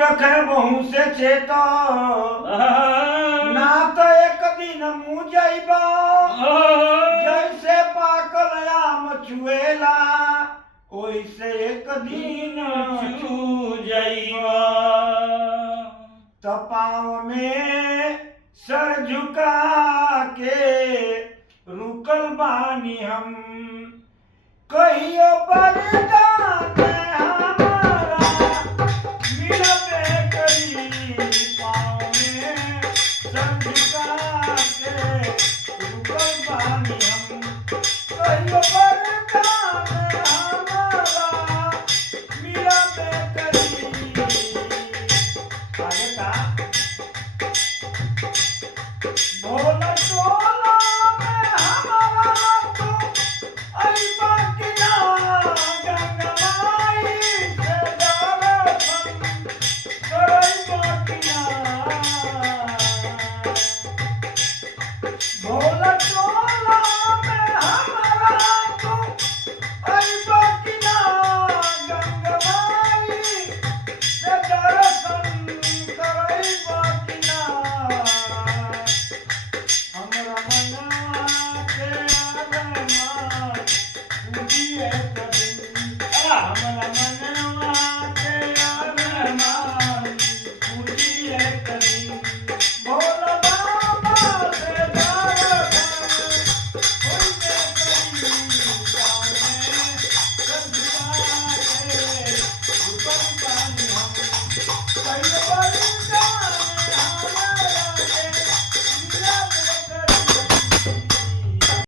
रखे बहु से चेतो ना तो एक दिन मुँह जाइबा जैसे पाकल आम चुएला ओइसे एक दिन चू जाइबा तो पाँव में सर झुका के रुकल बानी हम कहियो बरदान हमारा मिलबे करी पाँव में सर झुका के रुकल बानी हम कहियो